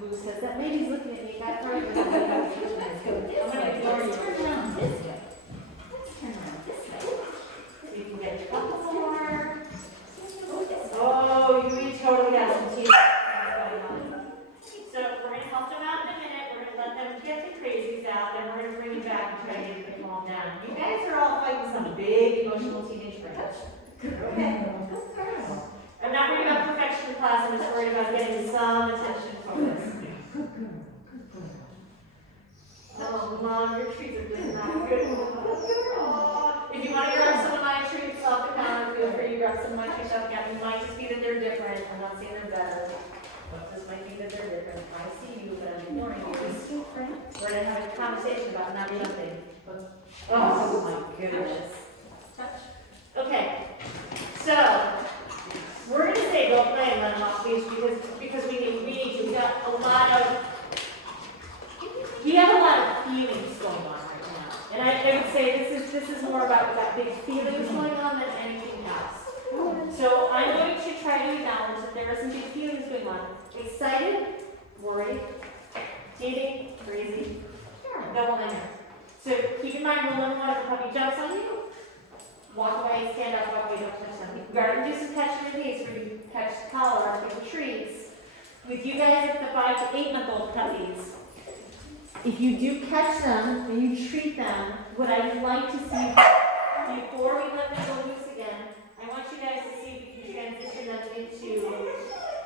Lou says, that lady's looking at me, got her. I'm going to ignore you. Turn around this way. Let's turn around this way. So you can get a couple more. Oh, you totally got some teeth. So we're going to help them out in a minute. We're going to let them get the crazies out, then we're going to bring you back and try to get them calm down. You guys are all fighting some big emotional teenage friends. Okay. I'm not worried about perfection in class. I'm just worried about getting some attention focus. Oh, Mom, your treats are just not good. Oh, if you want to grab some of my treats off the counter, feel free to grab some of my treats off the counter. It might just be that they're different. I'm not saying they're better. But this might be that they're different. I see you, but I'm ignoring you. We're going to have a conversation about not jumping. Oh, my goodness. Okay. So, we're going to say go play and let them off leash because we need to. We have a lot of feelings going on right now. And I would say this is more about that big feelings going on than anything else. So I'm going to try to acknowledge that there are some big feelings going on. Excited, worried, dating, crazy, double nightmares. So keep in mind, we'll learn if the puppy jumps on you. Walk away, stand up, walk away, don't touch them. You gotta do some catch and release where you catch the collar, take the treats. With you guys at the 5 to 8 month old puppies, if you do catch them and you treat them, what I would like to see before we let them go loose again, I want you guys to see if you can transition them into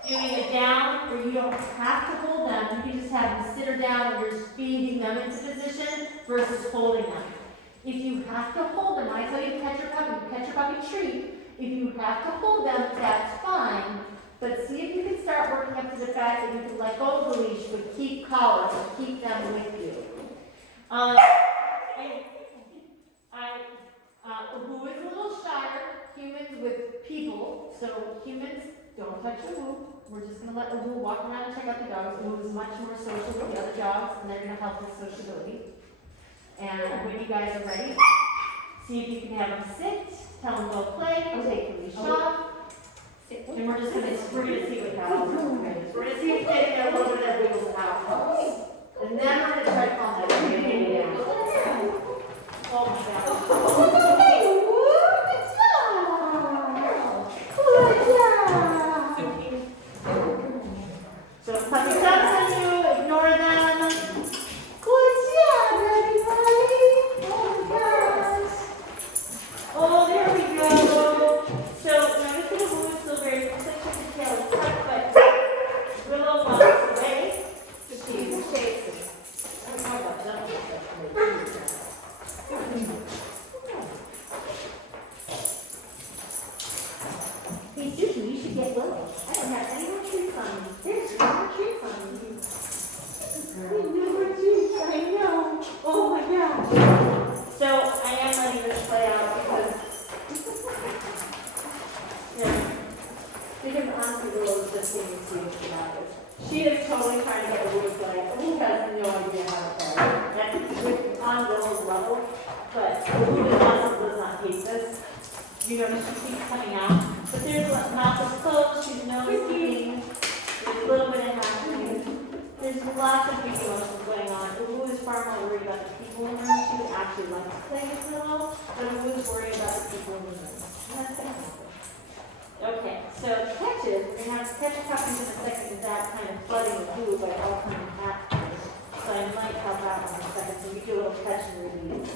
doing a down where you don't have to hold them. You can just have them sit or down and you're just feeding them into position versus holding them. If you have to hold them, I tell you to catch your puppy treat. If you have to hold them, that's fine. But see if you can start working up to the fact that you can let go of the leash, but keep collars and keep them with you. Who is a little shyer, humans with people. So humans, don't touch Abu. We're just going to let Abu walk around and check out the dogs. Abu is much more social with the other dogs, and they're going to help with sociability. And when you guys are ready, see if you can have them sit, tell them go play, take the leash off. And we're just gonna see what happens. We're gonna see if they get a little bit of wiggles out. And then we're gonna try to calm that down. Oh my God. So puppy jumps on you, ignore them. Good job, everybody. Oh my gosh. Oh, there we go. So notice that the wound is still very tight, the tail is cut, but Willow walks away to see the shapes. I don't know about that. Hey, Susan, you should get Willow. I don't have any more treats on me. There's no more treats on me. No more treats, I know. Oh my God. So I am letting this play out because honestly, Willow is just being serious about it. She is totally trying to get the rules right. Who has no idea how to play? That's on Willow's level, but Willow does not hate this. You notice she keeps coming out, but there's mouth is closed, she's noticing, there's a little bit of happening. There's lots of big emotions going on. Willow is far more worried about the people in the room. She would actually like to play with Willow, but Willow is worried about the people in the room. And that's going to happen. Okay, so catches, we're going to have to catch puppies in a second with that kind of flooding the food by all coming at first. So I might help out in a second. So we do a little catch and release.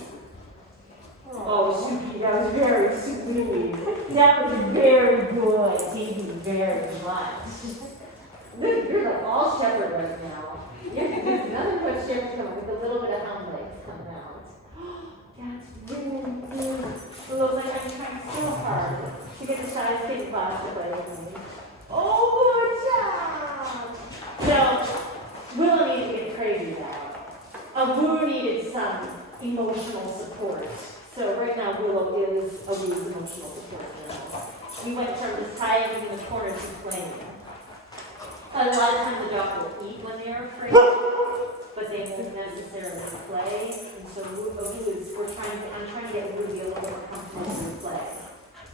Oh, Suki, that was very sweet. That was very good. Thank you very much. Look, you're the all shepherd right now. You're nothing but shepherd coming with a little bit of hound legs coming out. That's really good. Willow's like, I'm trying so hard to get the size kid class to play with me. Oh, good job! So, Willow needed to get crazy now. Abu needed some emotional support. So right now, Willow is Abu's emotional support now. We went from just hiding in the corner to playing. A lot of times the dog will eat when they're afraid, but they won't necessarily play. And so I'm trying to get Abu to be a little more comfortable with play.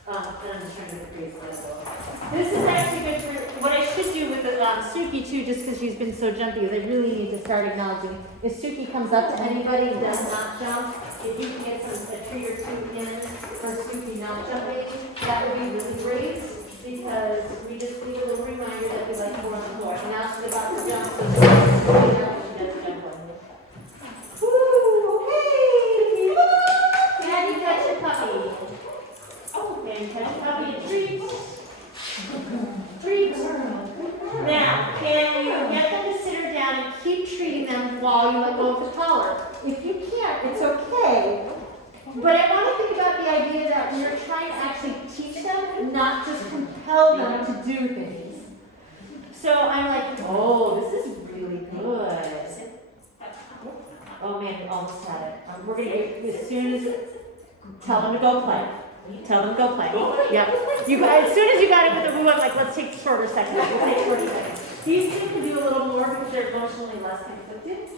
And I'm just trying to get the crazy level. This is actually good for what I should do with the Suki too, just because she's been so jumpy, is I really need to start acknowledging. If Suki comes up to anybody and does not jump, if you can get a treat or two in for Suki not jumping, that would be really great, because we just need a little reminder that we like more on the floor. And now she's about to jump, so she does jump on. Woo, okay. Can you catch a puppy? Oh, and catch a puppy and treat. Treat. Now, can you get them to sit her down and keep treating them while you let go of the collar? If you can't, it's okay. But I want to think about the idea that we're trying to actually teach them, not just compel them to do things. So I'm like, oh, this is really good. Oh man, we almost had it. We're going to get, as soon as, tell them to go play. Tell them to go play. Yep. You, as soon as you got it with the rule, I'm like, let's take shorter seconds. We'll take shorter seconds. These two can do a little more because they're emotionally less conflicted.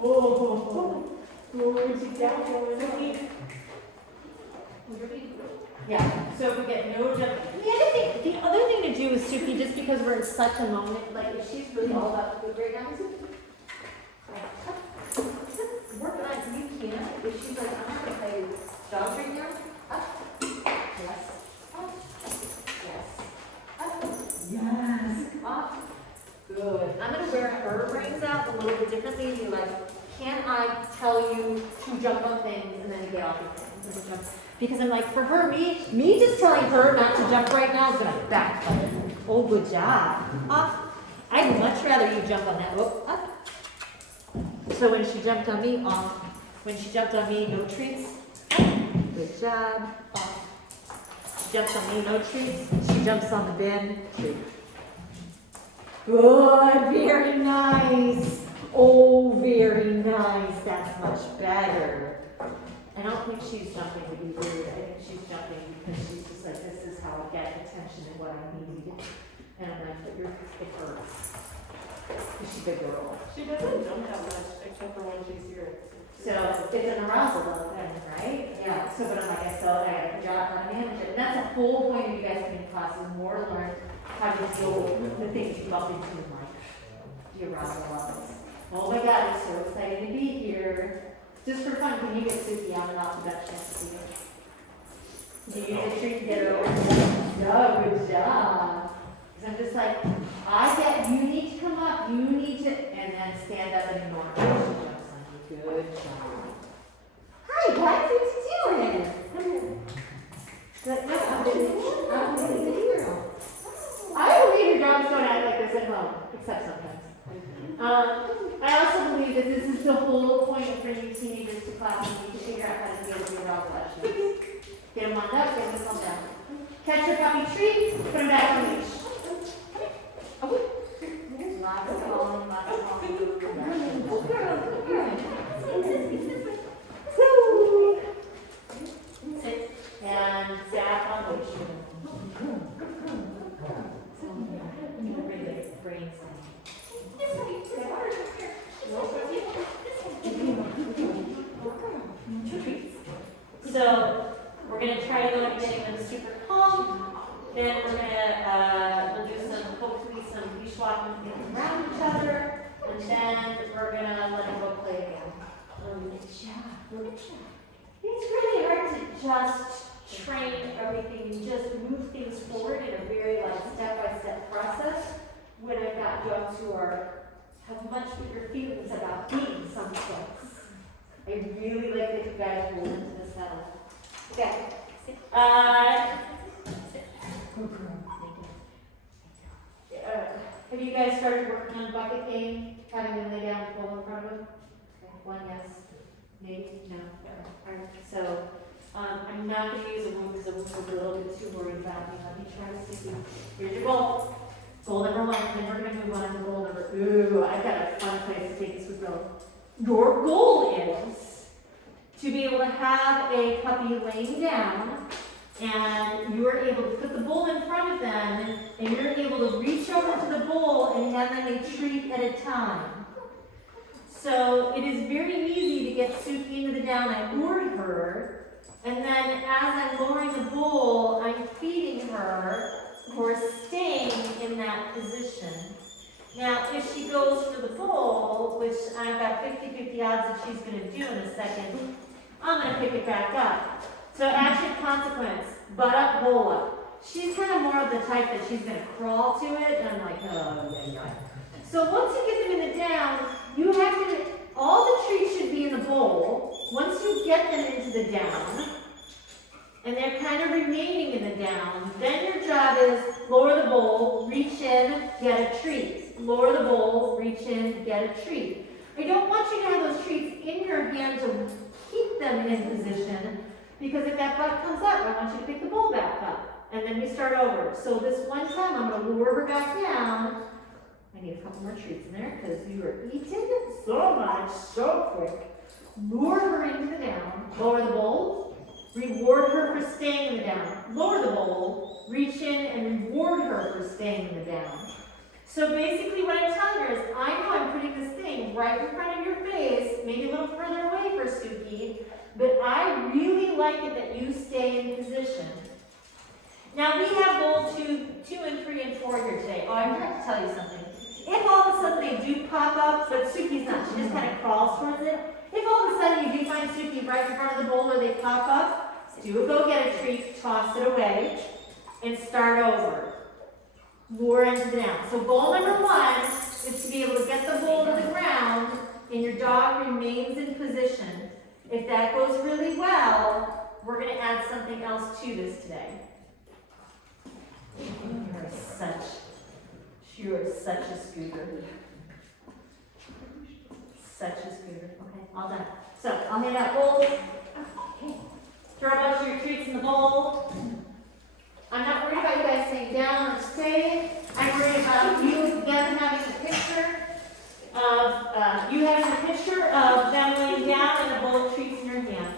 Whoa. Yeah, so if we get no jump. The other thing to do with Suki, just because we're in such a moment, like if she's really all about food right now, work on it. You can. If she's like, I'm not going to play dogs right now. Up. Yes. Up. Yes. Up. Yes. Up. Good. I'm going to wear her brains out a little bit differently. Be like, can I tell you to jump on things and then get off of things? Because I'm like, for her, me just telling her not to jump right now is going to backfire. Oh, good job. Up. I'd much rather you jump on that. Oh, up. So when she jumped on me, off. When she jumped on me, no treats. Good job. Off. She jumps on me, no treats. She jumps on the bin, treat. Good, very nice. Oh, very nice. That's much better. I don't think she's jumping to be rude. I think she's jumping because she's just like, this is how I get attention and what I need. And I'm like, but you're it hurts. She's a good girl. She doesn't jump that much, except for when she's here. So it's an arousal level then, right? Yeah. So, but I'm like, I gotta figure out how to manage it. And that's the whole point of you guys being in class is more to learn how to deal with the things you bump into in life. The arousal levels. Oh my God, I'm so excited to be here. Just for fun, can you get Suki out and off the bench next to you? Do you use a treat to get her over? No, good job. Because I'm just like, you need to come up, you need to, and then stand up and ignore her. Good job. Hi, guys, what you doing? Come here. Like, I believe your dogs don't act like this at home, except sometimes. I also believe that this is the whole point of bringing teenagers to class and you need to figure out how to deal with your dog questions. Get them lined up, get them calm down. Catch your puppy treat, put them back on leash. Lots of calling, lots of calling. Sit and zap on leash. Brain So we're going to try to go and getting them super calm. Then we're going to we'll do hopefully some leash walking around each other, and then we're going to let them go play again. It's really hard to just train everything and just move things forward in a very step-by-step process when I've got dogs who have much bigger feelings about being some things. I really like that you guys roll into this settle. Okay. Have you guys started working on bucket game? Having them lay down and pull in front of them? Okay. One yes. Maybe? No. All right. So I'm not going to use a womb because a womb will be a little bit too worried about me. Let me try to see. Here's your goal. Goal number one, and then we're going to move on to goal number. Ooh, I've got a fun place to take this with goal. Your goal is to be able to have a puppy laying down, and you are able to put the bowl in front of them, and you're able to reach over to the bowl and have them a treat at a time. So it is very easy to get Suki into the down. I lured her, and then as I'm lowering the bowl, I'm feeding her for staying in that position. Now, if she goes for the bowl, which I've got 50-50 odds that she's going to do in a second, I'm going to pick it back up. So action, consequence, butt up, bowl up. She's kind of more of the type that she's going to crawl to it, and I'm like, oh, yeah, yeah. So once you get them in the down, you have to, all the treats should be in the bowl. Once you get them into the down, and they're kind of remaining in the down, then your job is lower the bowl, reach in, get a treat. Lower the bowl, reach in, get a treat. I don't want you to have those treats in your hand to keep them in position, because if that butt comes up, I want you to pick the bowl back up. And then we start over. So this one time, I'm going to lure her back down. I need a couple more treats in there, because you are eating so much, so quick. Lure her into the down, lower the bowl. Reward her for staying in the down. Lower the bowl, reach in, and reward her for staying in the down. So basically what I'm telling her is, I know I'm putting this thing right in front of your face, maybe a little further away for Suki, but I really like it that you stay in position. Now we have goal 2, 2 and 3 and 4 here today. Oh, I forgot to tell you something. If all of a sudden they do pop up, but Suki's not, she just kind of crawls towards it. If all of a sudden you do find Suki right in front of the bowl or they pop up, do a go get a treat, toss it away, and start over. Lure into the down. So goal number 1 is to be able to get the bowl to the ground and your dog remains in position. If that goes really well, we're going to add something else to this today. You are such a scooter. Such a scooter. Okay, all done. So I'll hand out bowls. Okay. Throw a bunch of your treats in the bowl. I'm not worried about you guys staying down or staying. I'm worried about you, them having a picture of them laying down and a bowl of treats in your hand.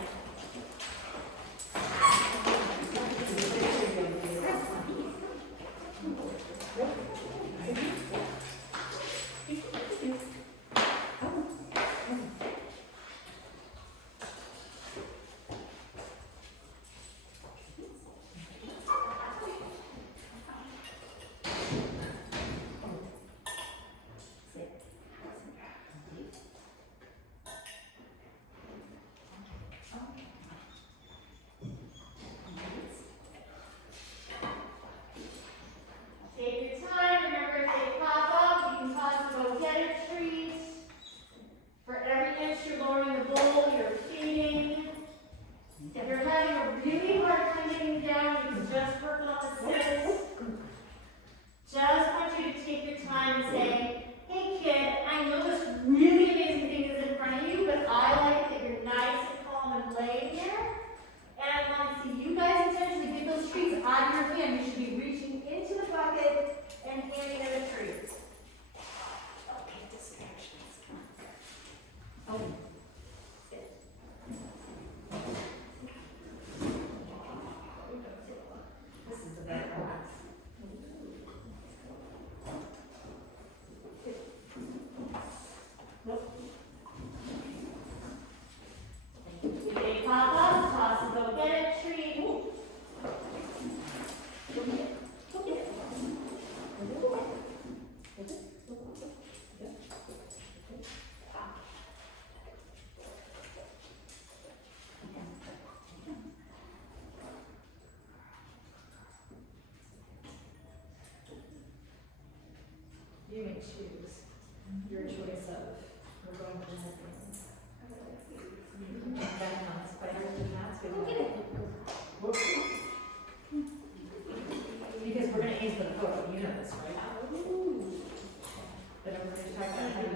You may choose your choice of, we're going to the headphones. Back on spiders and gnats. We'll get it. Because we're going to aim for the photo, you know this, right? But we're going to talk about how to do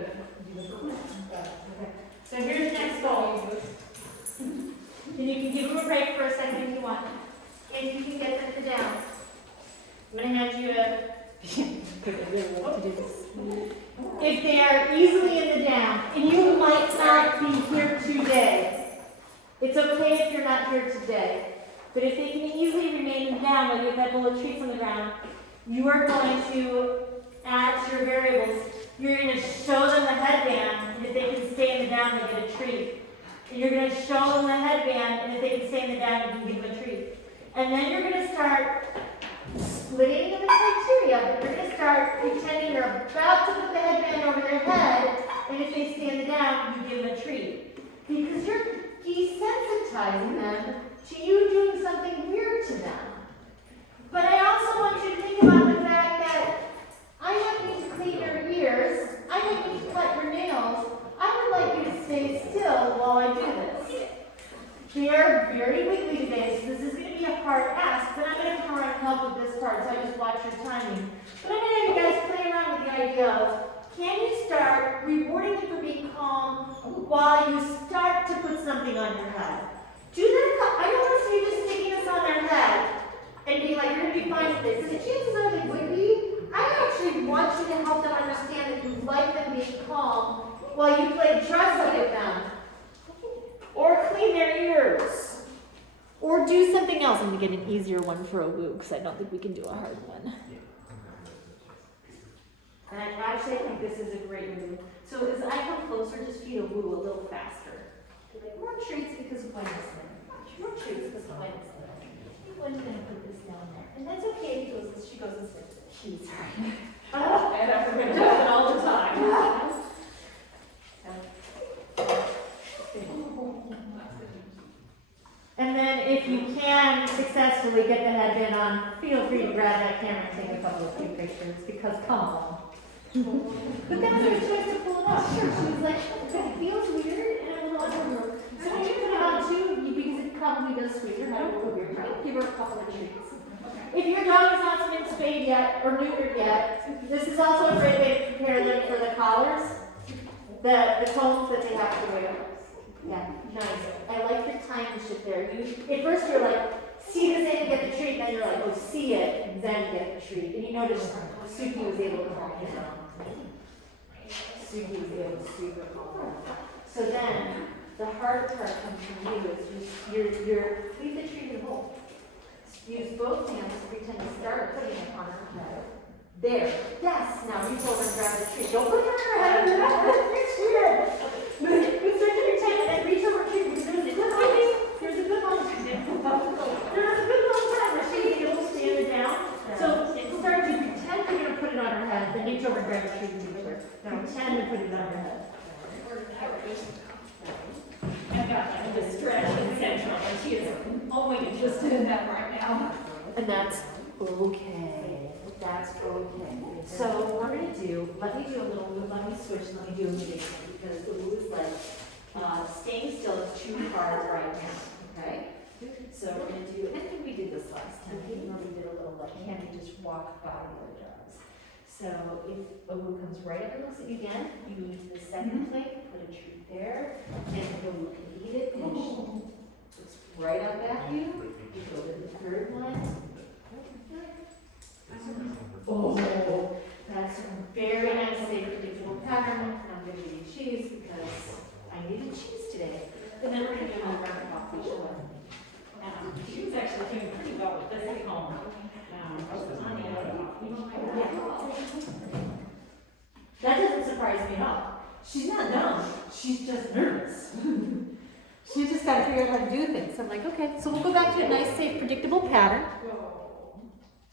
the photo. Okay. So here's the next goal. And you can give them a break for a second if you want. If you can get them down. I'm going to hand you a if they are easily in the down, and you might not be here today, it's okay if you're not here today, but if they can easily remain in the down, whether you've got little treats on the ground, you are going to add to your variables. You're going to show them the headband, and if they can stay in the down, they get a treat. And you're going to show them the headband, and if they can stay in the down, you can give them a treat. And then you're going to start splitting the start pretending they're about to put the headband over their head, and if they stand down, you give them a treat. Because you're desensitizing them to you doing something weird to them. But I also want you to think about the fact that I might need to clean your ears, I might need to cut your nails, I would like you to stay still while I do this. They are very wiggly today, so this is going to be a hard ask, but I'm going to come around and help with this part, so I just watch your timing. But I'm going to have you guys play around with the idea of, can you start rewarding them for being calm while you start to put something on your head? Do that. I don't want to see you just sticking this on their head and being like, you're going to be fine with this. Because the chances are they would be. I actually want you to help them understand that you like them being calm while you play dress up with them. Or clean their ears. Or do something else. I'm going to get an easier one for a woo, because I don't think we can do a hard one. And I actually think this is a great woo. So as I come closer, just feed a woo a little faster. Like, more treats because of Wednesday. More treats because of Wednesday. When are going to put this down there? And that's okay because she goes and says, she's sorry. And I've been doing it all the time. And then if you can successfully get the headband on, feel free to grab that camera and take a couple of cute pictures, because come on. But that's her choice to pull it off. Sure, she was like, it feels weird and a little uncomfortable. So when you put it on too, because it probably does squeeze her head a little weird, right? Give her a couple of treats. If your dog is not been spayed yet or neutered yet, this is also a great way to prepare them for the collars, the combs that they have to wear. Yeah, nice. I like your timeship there. At first you're like, see this in, get the treat, and then you're like, oh, see it, then get the treat. And you notice Suki was able to calm you down. Suki was able to super calm down. So then, the hard part comes from you is you're leave the treat in the bowl. Use both hands to pretend to start putting it on her head. There. Yes. Now reach over and grab the treat. Don't put it on her head. It's weird. You start to pretend and then reach over and treat. There's a good one. There's a good one. There's a good long time where she's able to stand it down. So start to pretend you're going to put it on her head, then reach over and grab the treat and give her. Now pretend to put it on her head. I've got the stretch in central, and she is only interested in that right now. And that's okay. That's okay. So what we're going to do, let me switch, let me do a meeting, because the woo is like, staying still is too hard right now, okay? So we're going to do, I think we did this last time, even though we did a little, like, can we just walk by the jobs? So if a woo comes right up and looks at you again, you move to the second plate, put a treat there, and the woo can eat it, and looks right up at you. You go to the third one. Oh, that's a very nice, safe, predictable pattern. I'm going to give you cheese because I needed cheese today. And then we're going to do my round off each one. She was actually doing pretty well with this at home. That doesn't surprise me at all. She's not dumb. She's just nervous. She's just got to figure out how to do things. I'm like, okay, so we'll go back to a nice, safe, predictable pattern.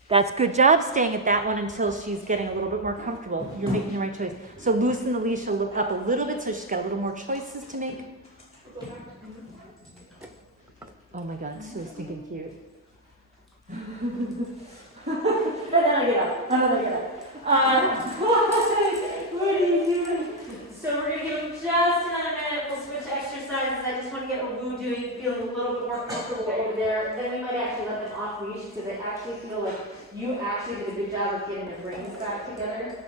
That's good job staying at that one until she's getting a little bit more comfortable. You're making the right choice. So loosen the leash up a little bit so she's got a little more choices to make. Oh my God, so stinking cute. And then I get up. I'm gonna get up. What are you doing? So we're gonna give just another minute. We'll switch exercises. I just want to get a woo doing, feeling a little bit more comfortable over there. Then we might actually let them off leash so they actually feel like you actually did a good job of getting their brains back together.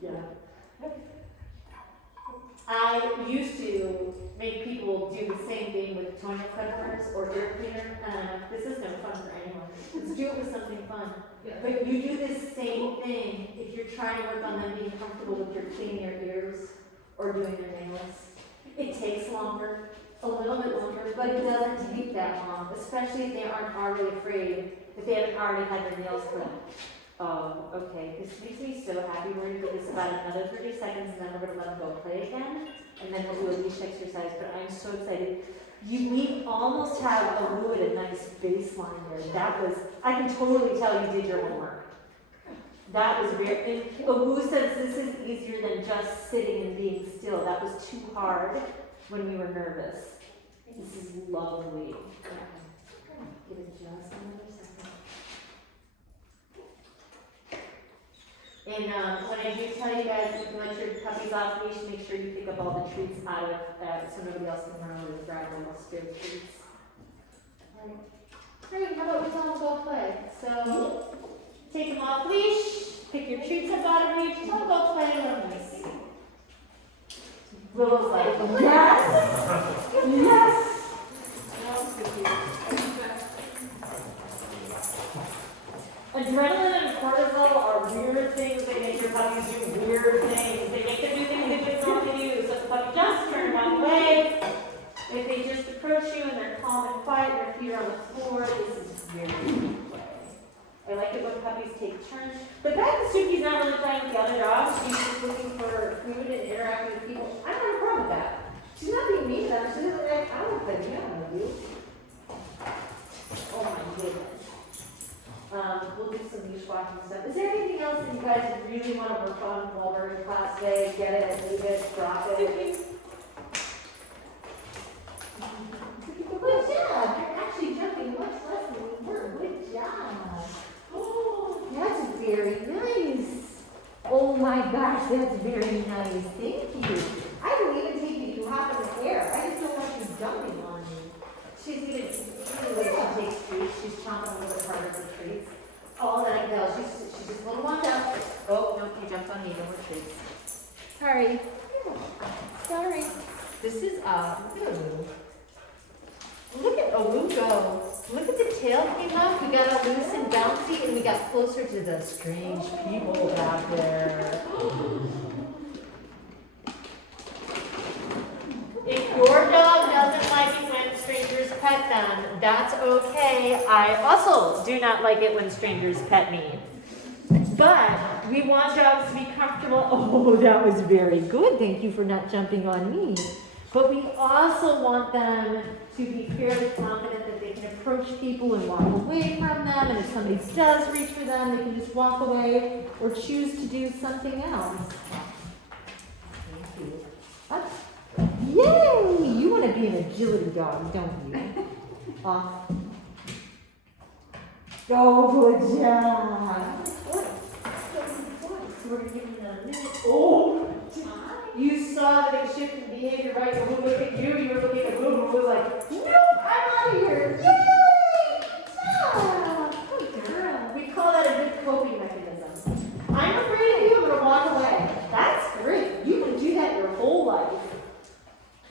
Yeah. I used to make people do the same thing with toenail cutters or ear cleaner. This is no fun for anyone. Let's do it with something fun. But you do this same thing if you're trying to work on them being comfortable with your cleaning their ears or doing their nails. It takes longer, a little bit longer, but it doesn't take that long, especially if they aren't already afraid, if they haven't already had their nails clipped. Oh, okay, this makes me so happy. We're going to do this about another 30 seconds, and then we're going to let them go play again, and then we'll do a leash exercise, but I'm so excited. we almost have a little nice baseline there. That was, I can totally tell you did your homework. That was very, and Owu says this is easier than just sitting and being still. That was too hard when we were nervous. This is lovely. Give it just another second. And when I do tell you guys you can let your puppies off leash, make sure you pick up all the treats out of, so nobody else can run over and grab them or spare the treats. Alright, how about we tell them go play? So, take them off leash, pick your treats up out of reach, tell them go play on this. Willow's like, yes! Yes! Adrenaline and cortisol are weird things. They make your puppies do weird things. They make them do things they just normally do. So if the puppy jumps, turn around away. If they just approach you and they're calm and quiet, their feet are on the floor, this is very play. I like it when puppies take turns. The fact that Suki's not really playing with the other dogs, she's just looking for food and interacting with people, I don't have a problem with that. She's not being mean to them. She doesn't like, I don't know what you want to do. Oh my goodness. We'll do some leash walking stuff. Is there anything else that you guys really want to work on while we're in class today? Get it, leave it, drop it. Good job. You're actually jumping much less than we were. Good job. Oh, that's very nice. Oh my gosh, that's very nice. Thank you. I will even take you hop in the air. I just don't want you jumping on me. She's even, anyway, she takes treats. She's chomping a little bit harder for treats. Oh, then I can tell. She's just a little wound up. Oh, no, you jumped on me. No more treats. Sorry. Sorry. This is, look at Owu. Look at Owu go. Look at the tail came up. We got all loose and bouncy, and we got closer to the strange people back there. If your dog doesn't like it when strangers pet them, that's okay. I also do not like it when strangers pet me. But we want dogs to be comfortable. Oh, that was very good. Thank you for not jumping on me. But we also want them to be fairly confident that they can approach people and walk away from them. And if somebody does reach for them, they can just walk away or choose to do something else. Thank you. Up. Yay! You want to be an agility dog, don't you? Off. Oh, good job. So we're going to give them a minute. Oh! You saw the big shift in behavior, right? When we looked at you, you were looking at Boo, who was like, nope, I'm out of here. Yay! Ah, good girl. We call that a good coping mechanism. I'm afraid of you, I'm going to walk away. That's great. You can do that your whole life.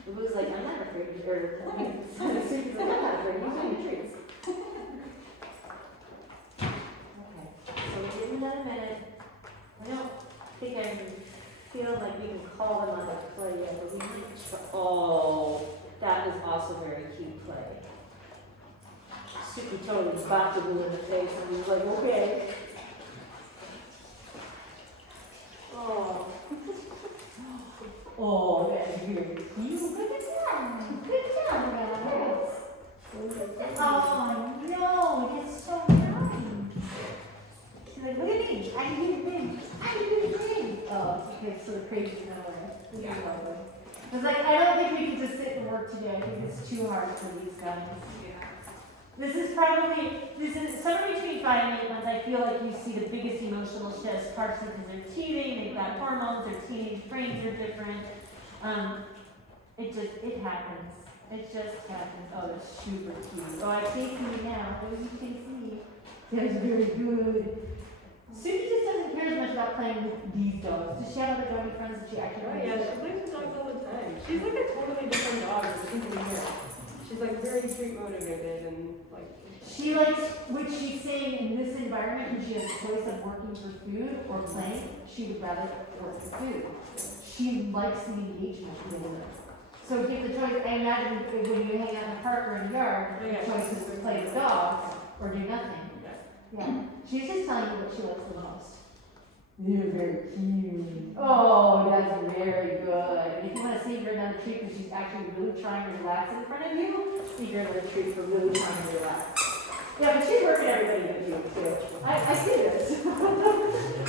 Boo's like, I'm not afraid of you. Or, Suki's like, I'm not afraid of you. You do your treats. Okay, so we'll give them that a minute. I don't think I feel like we can call them on the play yet, but we need to try. Oh, that was also very cute play. Suki totally bopped the Boo in the face and he was like, okay. Oh. Oh, that's very cute. Good job. Good job, guys. Oh, no, it's so nice. She's like, look at me. I can do the thing. I can do the thing. Oh, okay, so the crazy is not away. Yeah. I was like, I don't think we can just sit and work today. I think it's too hard for these guys. Yeah. This is somewhere between 5 and 8 months. I feel like you see the biggest emotional shifts, partially because they're teething, they've got hormones, their teenage brains are different. It happens. It just happens. Oh, that's super cute. Oh, I can't see you now. Oh, you can see. That's very good. Suki just doesn't care as much about playing with these dogs. Does she have other doggy friends that she actually Oh yeah, she plays with dogs all the time. She's like a totally different dog in here. She's like very street motivated and like. She likes what she's saying in this environment when she has a choice of working for food or playing, she would rather work for food. She likes the engagement with it. So if you have the choice, I imagine when you hang out in the park or in the yard, the choice is to play with dogs or do nothing. Yeah. She's just telling you what she likes the most. You're very cute. Oh, that's very good. And if you want to see her down the treat because she's actually really trying to relax in front of you, see her down the treat for really trying to relax. Yeah, but she's working everybody with you too. I see this.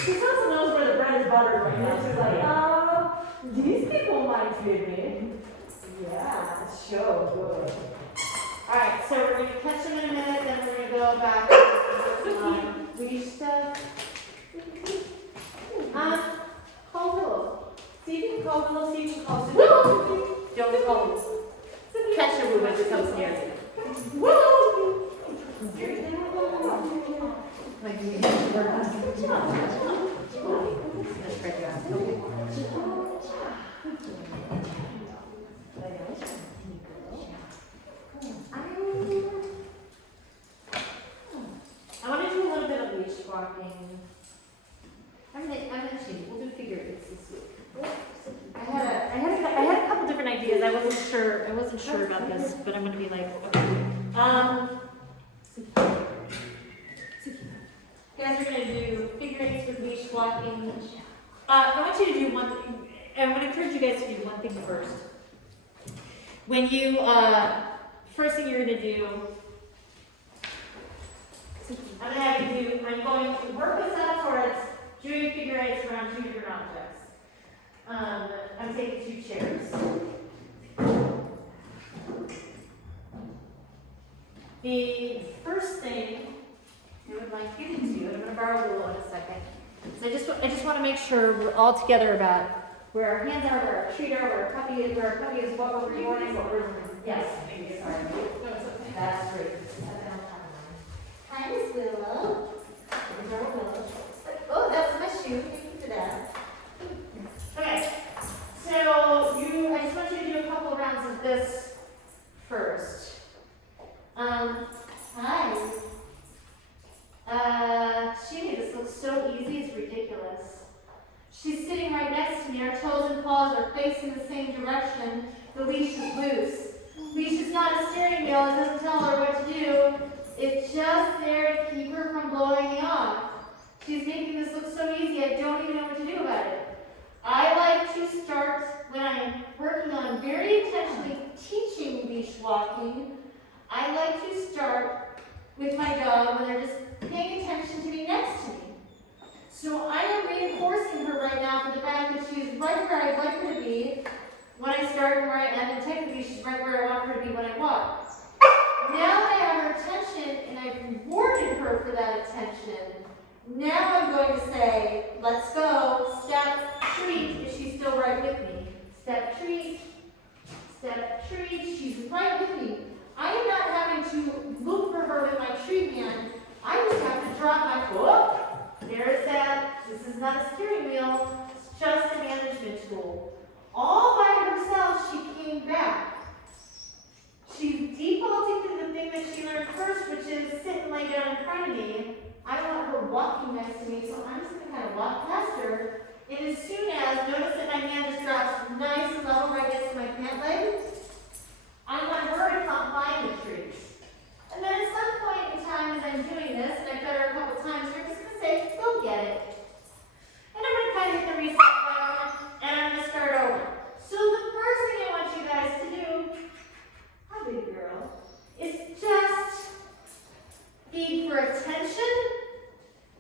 She also knows where the bread is buttered right now. She's like, oh, these people might fit me. Yeah, so good. Alright, so we're going to catch them in a minute, then we're going to go back to leash stuff. Call Willow. See if you can call Willow, see if you can call Willow. Don't call Willow. Catch her movement as it comes near you. Willow! Like you I want to do a little bit of leash walking. I'm gonna change. We'll do figure eights this week. I had a couple different ideas. I wasn't sure about this, but I'm gonna be like, okay. You guys are gonna do figure eights with leash walking. I want you to do one thing. I'm gonna encourage you guys to do one thing first. When you first thing you're gonna do. I'm gonna have you do. I'm going to work this out towards doing figure eights around two different objects. I'm taking two chairs. The first thing I would like you to do, I'm going to borrow Willow in a second. So I just want to make sure we're all together about where our hands are, where our treat are, where our puppy is, what we're rewarding, what we're doing. Yes, sorry. No, it's okay. That's great. Hi, Miss Willow. There's our Willow. Oh, that's my shoe. Thank you for that. Okay, so I just want you to do a couple rounds of this first. Hi. Gee, this looks so easy, it's ridiculous. She's sitting right next to me, our toes and paws are facing the same direction. The leash is loose. Leash is not a steering wheel, it doesn't tell her what to do. It's just there to keep her from blowing me off. She's making this look so easy, I don't even know what to do about it. I like to start when I'm working on very intentionally teaching leash walking. I like to start with my dog when they're just paying attention to be next to me. So I am reinforcing her right now for the fact that she's right where I'd like her to be when I start and where I end, and technically she's right where I want her to be when I walk. Now that I have her attention and I've rewarded her for that attention, now I'm going to say, let's go, step, treat, if she's still right with me. Step, treat, she's right with me. I am not having to look for her with my treat hand. I just have to drop my foot. There's that. This is not a steering wheel. It's just a management tool. All by herself, she came back. She's defaulting to the thing that she learned first, which is sit and lay down in front of me. I want her walking next to me, so I'm just going to kind of walk past her. And as soon as, notice that my hand just drops nice and level right next to my pant leg, I want her to come find the treat. And then at some point in time as I'm doing this, and I've done her a couple times, we're just going to say, go get it. And I'm going to kind of hit the reset button, and I'm going to start over. So the first thing I want you guys to do, hi big girl, is just feed for attention,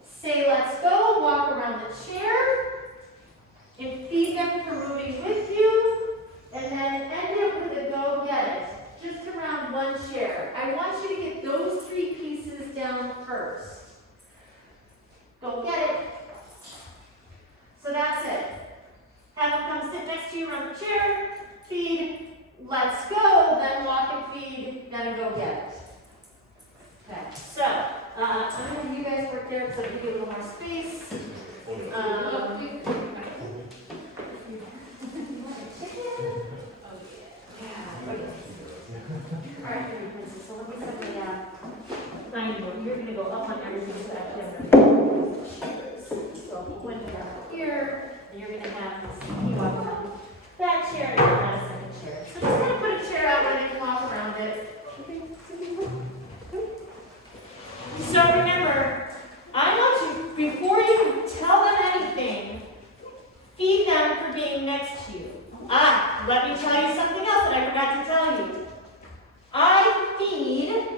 say let's go, walk around the chair, and feed them for moving with you, and then end it with a go get it, just around one chair. I want you to get those three pieces down first. Go get it. So that's it. Have them come sit next to you around the chair, feed, let's go, then walk and feed, then go get it. Okay, so I'm going to have you guys work there because I'll give you a little more space. Alright, so let me set me down. You're going to go up on everything so actually I'm going to so one here up here, and you're going to have this you walk around that chair and then a second chair. So just going to put a chair out and you can walk around it. So remember, I want you, before you tell them anything, feed them for being next to you. Ah, let me tell you something else that I forgot to tell you. I feed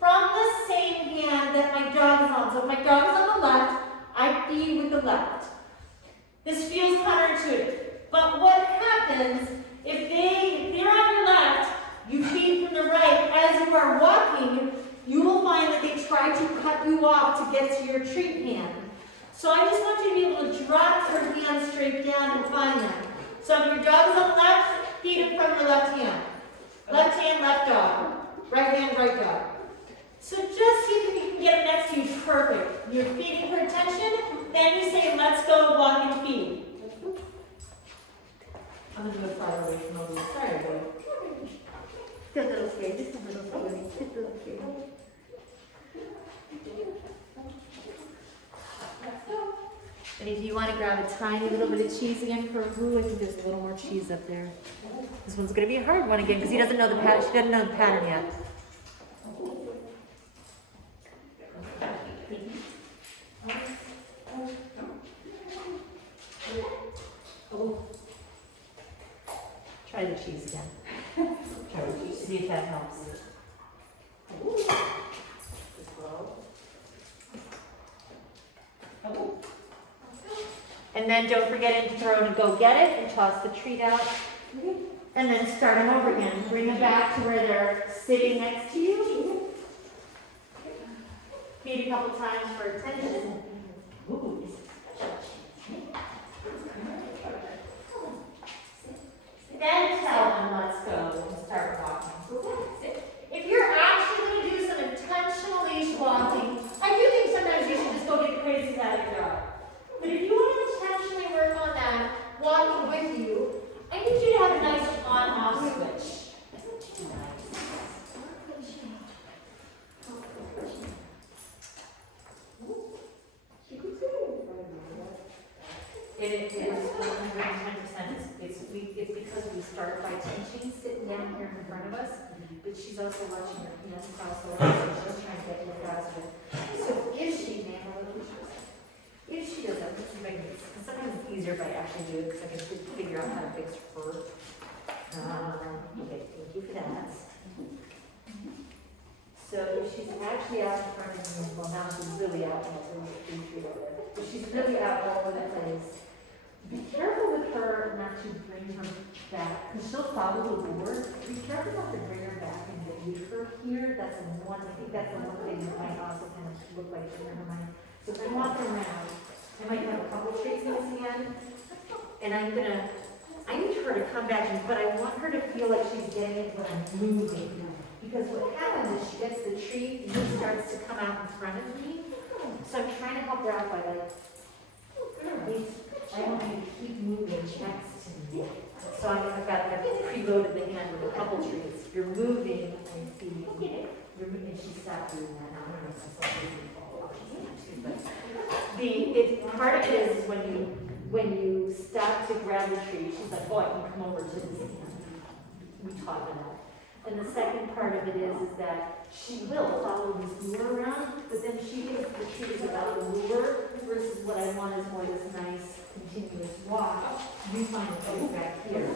from the same hand that my dog is on. So if my dog is on the left, I feed with the left. This feels counterintuitive. But what happens if they're on your left, you feed from the right, as you are walking, you will find that they try to cut you off to get to your treat hand. So I just want you to be able to drop your hand straight down and find them. So if your dog is on the left, feed him from your left hand. Left hand, left dog. Right hand, right dog. So just see if you can get him next to you. Perfect. You're feeding for attention. Then you say, let's go walk and feed. I'm going to go far away from over. Sorry, boy. Just a little scared, just a little scared, just a little scared. And if you want to grab a tiny little bit of cheese again for Roo, I think there's a little more cheese up there. This one's going to be a hard one again because he doesn't know the pattern. She doesn't know the pattern yet. Oh. Try the cheese again. Try the cheese. See if that helps. And then don't forget to throw and go get it and toss the treat out. And then start them over again. Bring them back to where they're sitting next to you. Feed a couple times for attention. Ooh. Then tell them let's go and start walking. If you're actually going to do some intentional leash walking, I do think sometimes you should just go get the crazies out of your dog. But if you want to intentionally work on that, walking with you, I need you to have a nice on-off switch. It is 110%. It's because we start by teaching, sitting down here in front of us, but she's also watching her hands cross the line, so she's trying to get you faster. So if she does that, let's see if I can, because sometimes it's easier if I actually do it, because I can figure out how to fix her. Okay, thank you for that. So if she's actually out in front of me, well now she's really out, so we'll treat her there. If she's really out all over the place, be careful with her not to bring her back, because she'll follow the lure. Be careful not to bring her back and leave her here. I think that's the one thing that might also kind of look like in her mind. So if I walk around, I might have a couple treats in this hand, and I need her to come back, but I want her to feel like she's getting it when I'm moving. Because what happens is she gets the treat, and he starts to come out in front of me. So I'm trying to help her out by I want you to keep moving next to me. So I've preloaded the hand with a couple treats. You're moving and feeding. You're moving, and she stopped doing that. I don't know if that's something fall off too, but part of it is when you stop to grab the treat, she's like, oh, I can come over to this hand. We taught her that. And the second part of it is that she will follow this lure around, but then she thinks the treat is about the lure versus what I want is more this nice, continuous walk. You find the treat back here.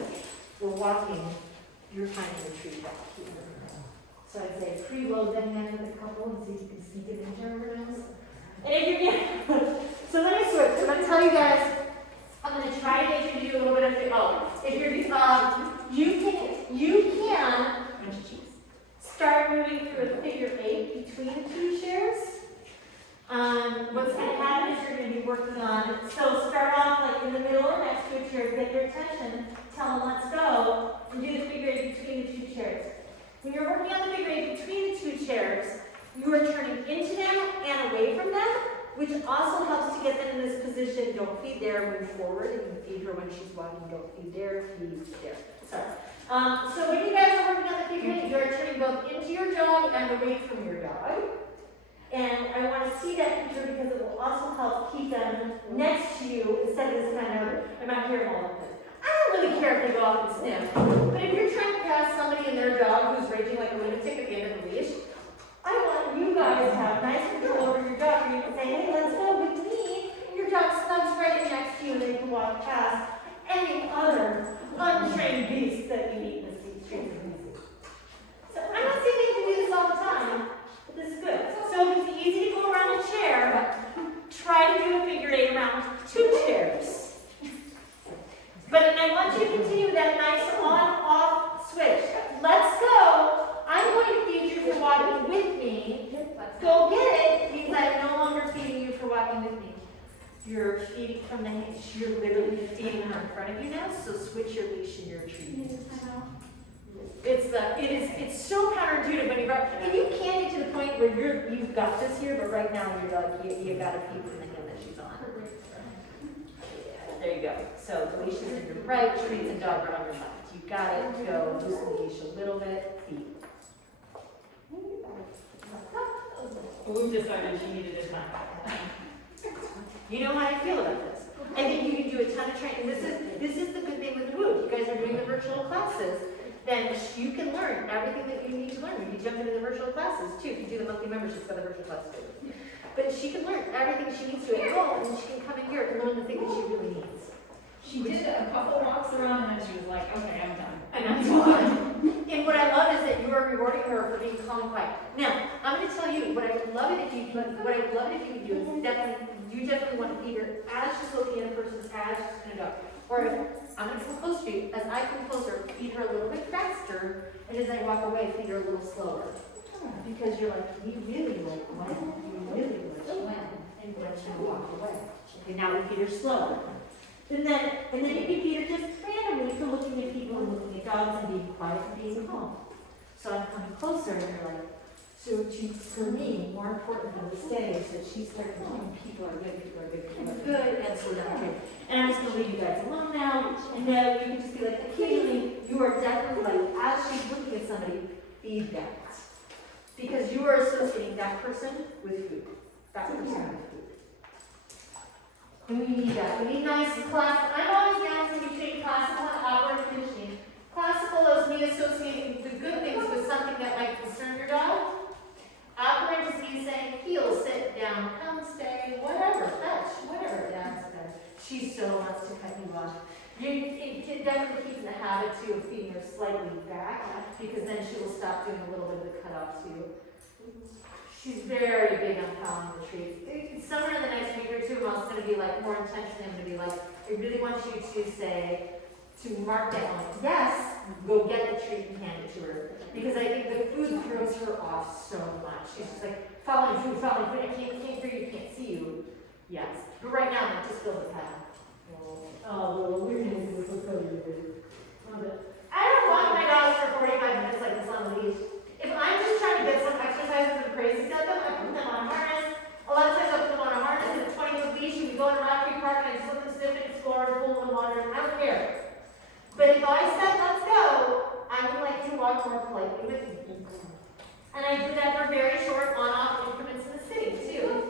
We're walking, you're finding the treat back here. So I'd say preload them in with a couple and see if you can sneak it into her nose. And if you're getting, so let me switch. I'm going to tell you guys, I'm going to try to get you to do a little bit of, if you're, you can start moving through a figure 8 between the two chairs. What's going to happen is you're going to be working on, so start off like in the middle or next to a chair, get their attention, tell them let's go, and do the figure 8 between the two chairs. When you're working on the figure 8 between the two chairs, you are turning into them and away from them, which also helps to get them in this position. Don't feed there, move forward, and you feed her when she's walking. Don't feed there, feed there. Sorry. So when you guys are working on the figure 8, you are turning both into your dog and away from your dog. And I want to see that picture because it will also help keep them next to you instead of this kind of, I'm out here all of it. I don't really care if they go off and sniff, but if you're trying to pass somebody and their dog who's raging like a lunatic at the end of the leash, I want you guys to have nice control over your dog. You can say, hey, let's go with me. Your dog snugs right in next to you and they can walk past. any other untrained beast that you meet in the streets of Mississippi. So I'm not saying they can do this all the time, but this is good. So if it's easy to go around a chair, try to do a figure eight around 2 chairs. But I want you to continue that nice on-off switch. Let's go. I'm going to feed you for walking with me. Go get it means I'm no longer feeding you for walking with me. You're feeding from the hands. You're literally feeding her in front of you now, so switch your leash and your treat. It's so counterintuitive when you're, and you can get to the point where you've got this here, but right now you're like, you got to feed from the hand that she's on. Yeah, there you go. So the leash is in your right, treats and dog are on your left. You got it. Go loosen the leash a little bit. Feed. We decided she needed a time. You know how I feel about this. I think you can do a ton of training. This is the good thing with the Woo. If you guys are doing the virtual classes, then you can learn everything that you need to learn. You can jump into the virtual classes too. If you do the monthly memberships for the virtual classes too. But she can learn everything she needs to at home, and she can come in here and learn the thing that she really needs. She did a couple walks around and then she was like, okay, I'm done. And I'm done. And what I love is that you are rewarding her for being calm and quiet. Now, I'm going to tell you what I would love it if you could do is definitely want to feed her as she's looking at a person, as she's going to go. Or if I'm going to come close to you, as I come closer, feed her a little bit faster, and as I walk away, feed her a little slower. Because you're like, you really like when, and when she walk away. Okay, now we feed her slower. And then you can feed her just randomly for looking at people and looking at dogs and being quiet and being calm. So I'm coming closer and you're like, so for me, more important than the stay is that she's starting to think people are good, and so that's good. And I'm just going to leave you guys alone now. And then you can just be like, occasionally, you are definitely like, as she's looking at somebody, feed that. Because you are associating that person with food. That person with food. And we need that. We need nice class. I'm always balancing between classical and opera conditioning. Classical is me associating the good things with something that might concern your dog. Opera is me saying, heel, sit down, come, stay, whatever, fetch, whatever. That's good. She still wants to cut you off. You can definitely keep in the habit too of feeding her slightly back, because then she will stop doing a little bit of the cutoff too. She's very big on following the treats. Somewhere in the next week or two, I'm also going to be like more intentionally. I'm going to be like, I really want you to say, to mark down, like, yes, go get the treat and hand it to her. Because I think the food throws her off so much. She's just like, following food, I can't hear you, can't see you. Yes. But right now, I just feel the pattern. Oh, little weirdness is so good. I don't walk my dogs for 45 minutes like this on the leash. If I'm just trying to get some exercises and crazy stuff done, I put them on a harness. A lot of times I put them on a harness and a 20-foot leash, and we go in a Rock Creek Park and I just let them sniff and explore and pool and water, and I don't care. But if I said, let's go, I would like to walk more politely with me. And I do that for very short on-off increments in the city, too.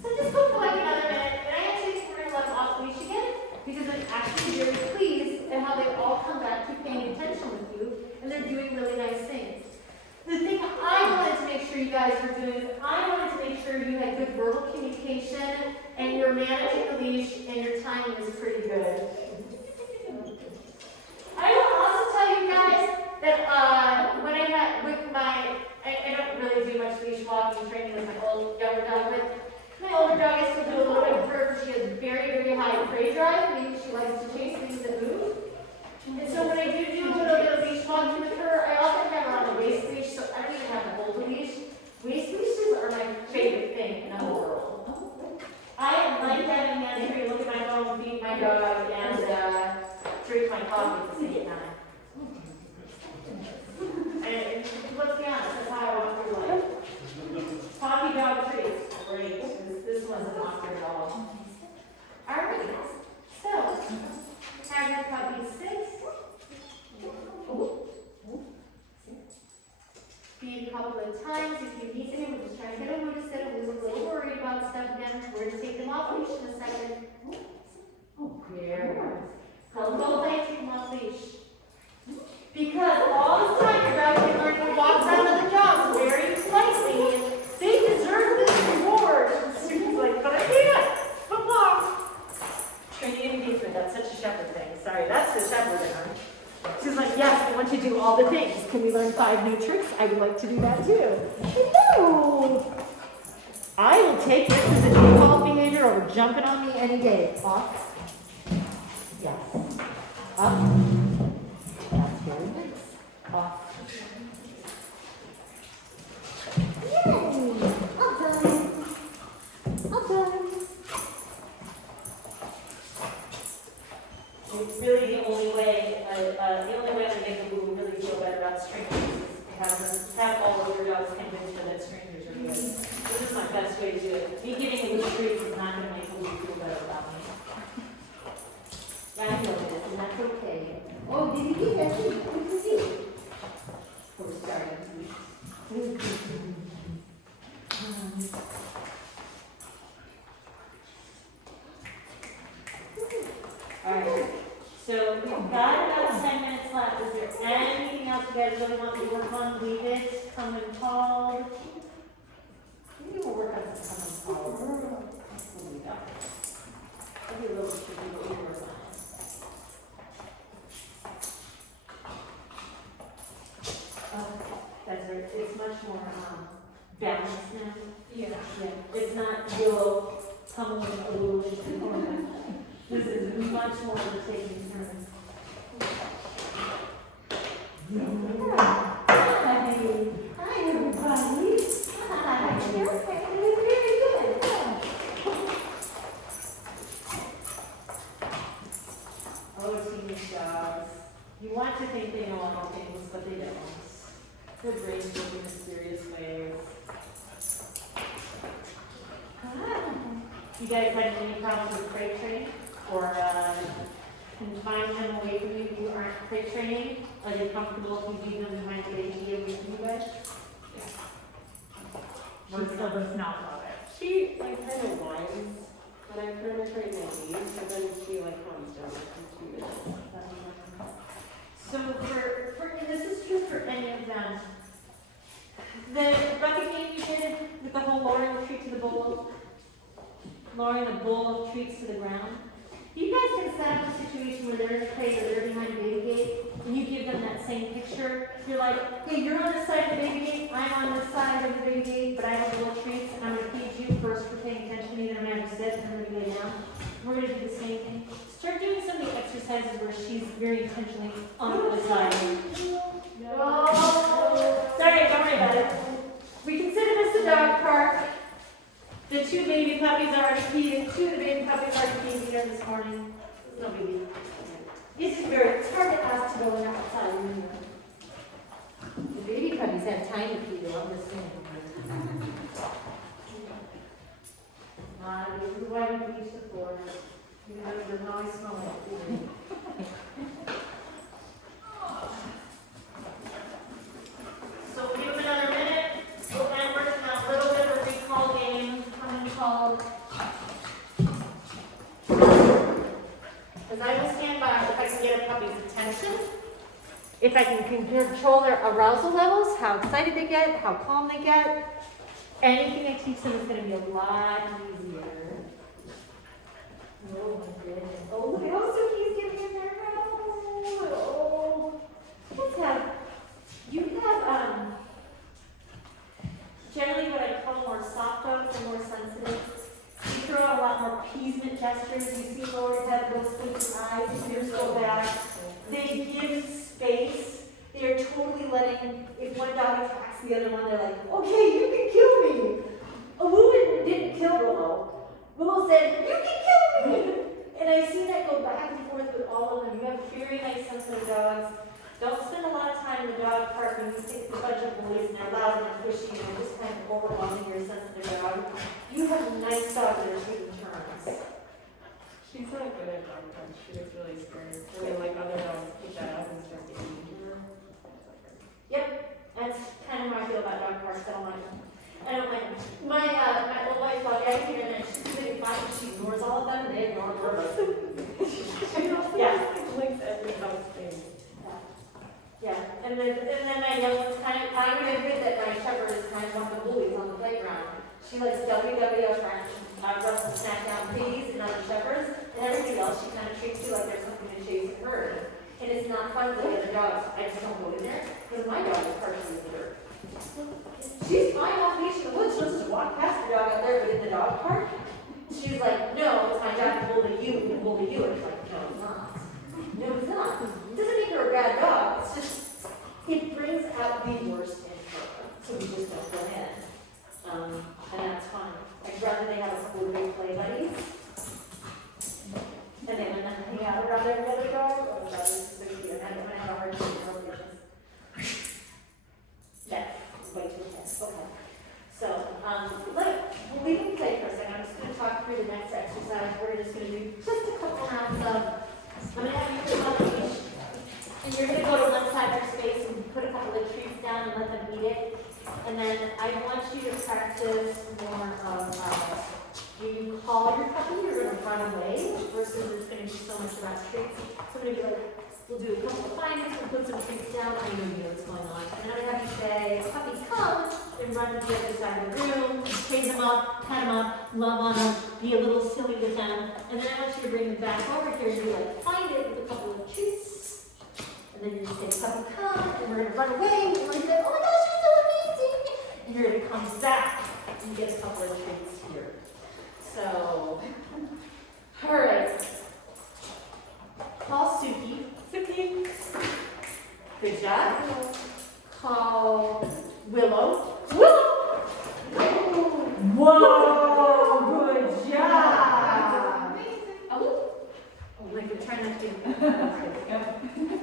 So just go for like another minute, and I actually think we're going to let them off the leash again, because I'm actually very pleased at how they all come back to paying attention with you, and they're doing really nice things. The thing I wanted to make sure you guys were doing is I wanted to make sure you had good verbal communication, and you're managing the leash, and your timing is pretty good. I will also tell you guys that when I had with my, I don't really do much leash walking training with my younger dog, but my older dog I still do a little bit of her. She has very, very high prey drive, meaning she likes to chase things that move. And so when I do a little bit of leash walking with her, I often have her on a waist leash, so I don't even have to hold the leash. Waist leashes are my favorite thing in the whole world. I like having hands free, look at my phone, feed my dog, and drink my coffee at the same time. And let's be honest, that's how I walk through life. Coffee, dog, treats, great. This one's an awkward dog. Alright, so have your puppy sit. Feed a couple of times if you need to. We're just trying to get a to sit. We were a little worried about stuff again. We're going to take them off leash in a second. There. Hold tight, take them off leash. Can we learn 5 new tricks? I would like to do that too. Hello. I will take this as a default behavior over jumping on me any day. Off. Yes. Up. That's very nice. Off. Yay! All done. All done. It's really the only way to make a boo really feel better about strangers is to have all of your dogs convinced that strangers are good. This is my best way to do it. Me giving a good treat is not going to make a boo feel better about me. Yeah, I know this, and that's okay. Oh, did you get that too? What did you see? We're starting. Alright, so we've got about 10 minutes left. Is there anything else you guys really want to work on? Leave it, come and call. Maybe we'll work on some come and call. We'll leave that. Maybe a little bit tricky, but we'll work on it. That's right, it's much more balanced now. Yeah. Yeah, it's not you'll come with a little bit of corner. This is much more of a taking turns. Hi, everybody. Hi, you're okay. You're very good. Oh, teenage dogs. You want to think they know all things, but they don't. Their brains work in mysterious ways. You guys had any problems with crate training? Or confine them away from you who aren't crate training? Are they comfortable if you leave them behind the baby away from you guys? She still does not love it. She like kind of whines when I put her in my knees, but then she like calms down after 2 minutes. So and this is true for any of them. The bucket game you did with the whole lowering the treat to the bowl, lowering the bowl of treats to the ground. You guys can set up a situation where they're in a crate or they're behind a baby gate, and you give them that same picture. You're like, hey, you're on this side of the baby gate, I'm on this side of the baby gate, but I have little treats, and I'm going to feed you first for paying attention to me, then I'm going to have you sit, and I'm going to lay down. We're going to do the same thing. Start doing some of the exercises where she's very intentionally on the side. Oh, sorry, don't worry about it. We consider this a dog park. The 2 baby puppies already peed. 2 of the baby puppies already peed here this morning. It's no biggie. It's hard to ask to go outside. The baby puppies have time to pee. They'll understand. This is why we bleach the floor. You know, it doesn't always smell like food. So we'll give them another minute. We'll end working on a little bit of a recall game. Called, because I will stand by if I can get a puppy's attention, if I can control their arousal levels, how excited they get, how calm they get. Anything I teach them is going to be a lot easier. Oh my goodness. Oh, look at how Sophie's getting in there. Oh. You have, generally what I call more soft dogs and more sensitive. You throw out a lot more appeasement gestures. You see lower head, those squinty eyes, ears go back. They give space. They're totally letting, if one dog attacks the other one, they're like, okay, you can kill me. Lou didn't kill Willow. Willow said, you can kill me. And I see that go back and forth with all of them. You have very nice sensitive dogs. Don't spend a lot of time in the dog park when you take a bunch of boys and they're loud and pushy and they're just kind of overwhelming your sensitive dog. You have nice dogs that are taking turns. She's not good at dog punch. She gets really scared. I mean, like other dogs pick that up and start getting into her. Yep, that's kind of how I feel about dog parks. I don't like them. My old wife brought Abby here and then she's really fine. She ignores all of them and they ignore her. Yeah. Licks every dog's face. Yeah, and then my young one's kind of, I would admit that my shepherd is kind of one of the bullies on the playground. She likes WWF Russell snack down piggies and other shepherds, and everything else she kind of treats you like there's something to chase and herd. And it's not fun for the other dogs. I just don't go in there, because because my dog is partially injured. She's fine off leash in the woods. She wants to walk past her dog out there, but in the dog park, she's like, no, it's my job to bully you and bully you. And it's like, no, it's not. No, it's not. It doesn't make her a bad dog. It's just, it brings out the worst in her. So we just don't go in. And that's fine. I'd rather they have a couple of great play buddies. And then hang out around every other dog, or rather just so cute. And I'm gonna have a hard time with patience. Yeah, way too intense. Okay. So, we'll leave them play for a second. I'm just gonna talk through the next exercise. We're just gonna do just a couple rounds of, I'm gonna have you put on the leash. And you're gonna go to one side of your space and put a couple of treats down and let them eat it. And then I want you to practice more of, when you call your puppy, you're gonna run away versus it's gonna be so much about treats. So I'm gonna be like, we'll do a couple of findings, we'll put some treats down, I know you know what's going on. And then I'm gonna have you say, puppy come, and run to the other side of the room, praise them up, pat them up, love on them, be a little silly with them. And then I want you to bring them back over here and be like, find it with a couple of treats. And then you're gonna say, puppy come, and we're gonna run away, and we're gonna say, oh my gosh, you're so amazing. And you're gonna come back and get a couple of treats here. So, all right. Call Suki. Suki. Good job. Call Willow. Willow. Whoa, good job. Oh, like we're trying not to get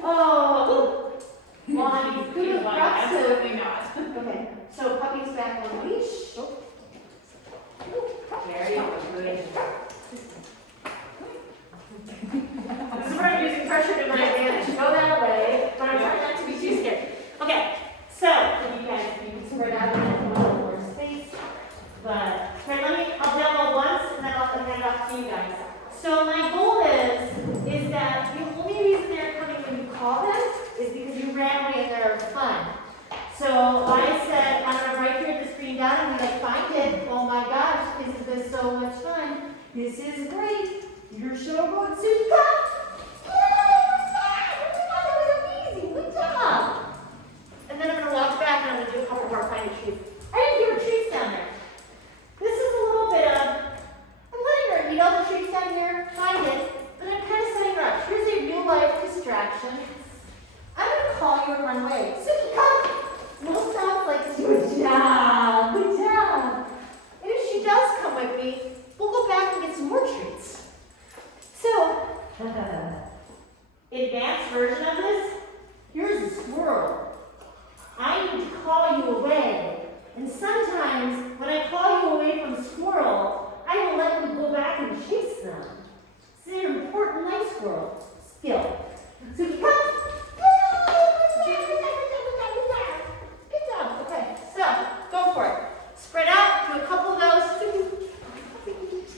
Oh, Lonnie, good. Absolutely not. Okay, so puppy's back on the leash. Very good. This is where I'm using pressure to my advantage. Go that way, but I'm trying not to be too scared. Okay, so you guys, you can spread out a little more space. But here, I'll demo once and then I'll hand it off to you guys. So my goal is that the only reason they're coming when you call them is because you ran away and they're fun. So I said, I'm going to write here the screen down and be like, find it. Oh my gosh, this has been so much fun. This is great. You're so good, Suka. That was amazing. Good job. And then I'm going to walk back and I'm going to do a couple more find a treats. I didn't give her treats down there. This is a little bit of, I'm letting her eat all the treats down here, find it, but I'm kind of setting her up. Here's a real life distraction. I'm going to call you and run away. Suki, come. No sounds like good job, good job. And if she does come with me, we'll go back and get some more treats. So, advanced version of this, here's a squirrel. I need to call you away. And sometimes when I call you away from squirrel, I will let you go back and chase them. It's an important life squirrel skill. So you come. Okay, so go for it. Spread out, do a couple of those.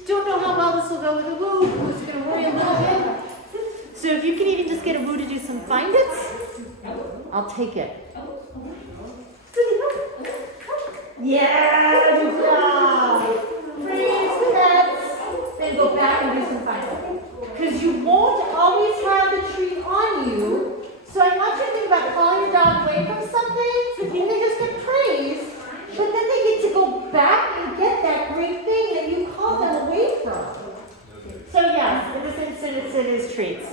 Don't know how well this will go with a woo. It's going to worry a little bit. So if you can even just get a woo to do some find its, I'll take it. Yeah, good job. Freeze, pets. Then go back and do some find it. Because you won't always have the treat on you. So I want you to think about calling your dog away from something. So they just get praised, but then they get to go back and get that great thing that you called them away from. So yes, in this instance, it is treats.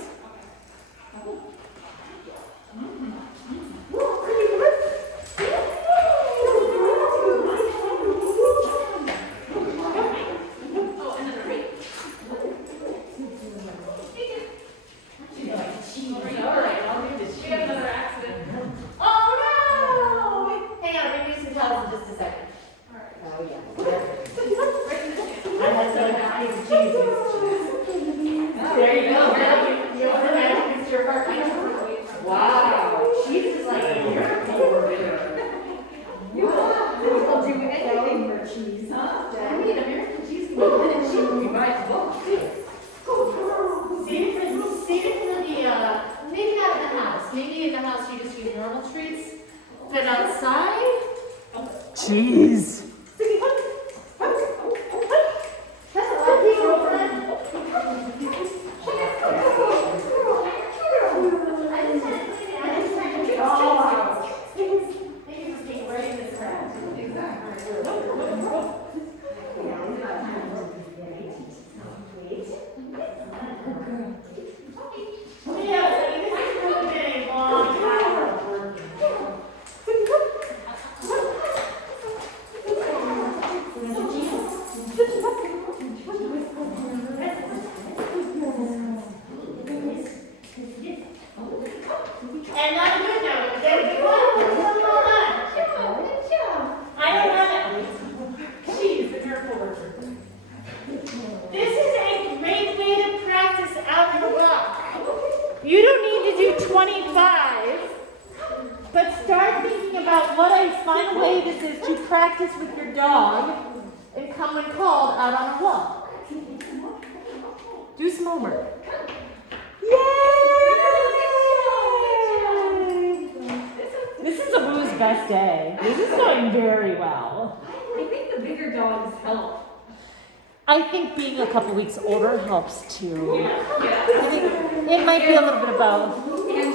Jeez. 25, but start thinking about what a fun way this is to practice with your dog and come when called out on a walk. Do some homework. Yay! This is Abu's best day. This is going very well. I think the bigger dogs help. I think being a couple weeks older helps too. Yeah. I think it might be a little bit of both. And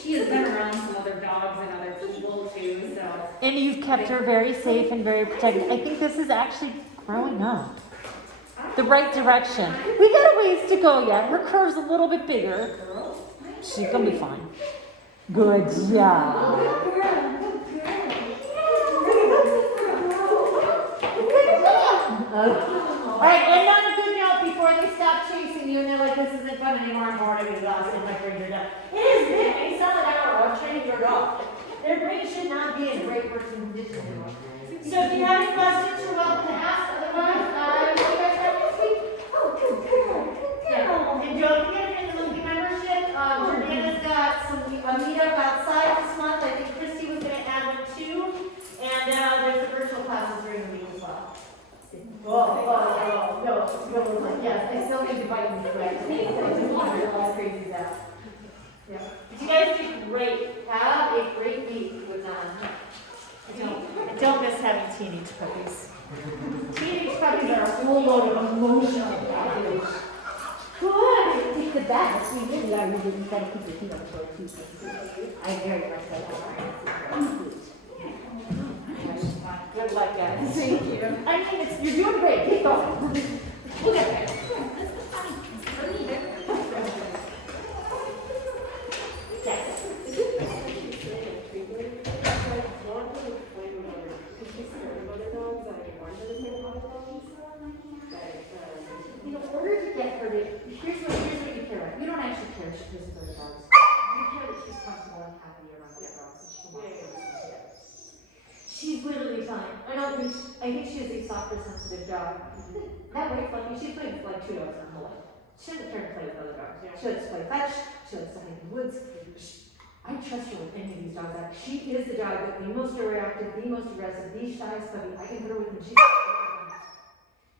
she has been around some other dogs and other people too, so. And you've kept her very safe and very protected. I think this is actually growing up. The right direction. We got a ways to go yet. Her curve's a little bit bigger. She's gonna be fine. Good job. Alright, and on a good note, before they stop chasing you and they're like, this isn't fun anymore, I'm bored, I'm exhausted, my brains are done. It has been a solid hour of training your dog. Their brain should not be in great working condition anymore. So if you have any questions, you're welcome to ask. Otherwise, I will see you guys next week. Oh, good girl. And don't forget, in the Lumpy membership, Jordana's got a meetup outside this month. I think Christy was going to add one too. And there's the virtual classes during the week as well. No, yes, I still need to bite me correct. I just want to all crazy that. Yeah. But you guys did great. Have a great week with I don't miss having teenage puppies. Teenage puppies are a whole load of emotional baggage. Good. Take the bath. We really are. We didn't try to keep your feet on the floor too. I very much like that. Good luck, guys. Thank you. I mean, you're doing great. Keep going. Look at that. Yes. In order to get her to, here's what you care about. You don't actually care if she kisses other dogs. You care that she's comfortable and happy around other dogs and she can walk around together. She's literally fine. I think she is a softer, sensitive dog. That way, Fluffy, she's played with like 2 dogs her whole life. She doesn't care to play with other dogs. She likes to play fetch. She likes to hide in the woods. I trust her with any of these dogs. She is the dog that the most reactive, the most aggressive, the shyest puppy. I can put her with me.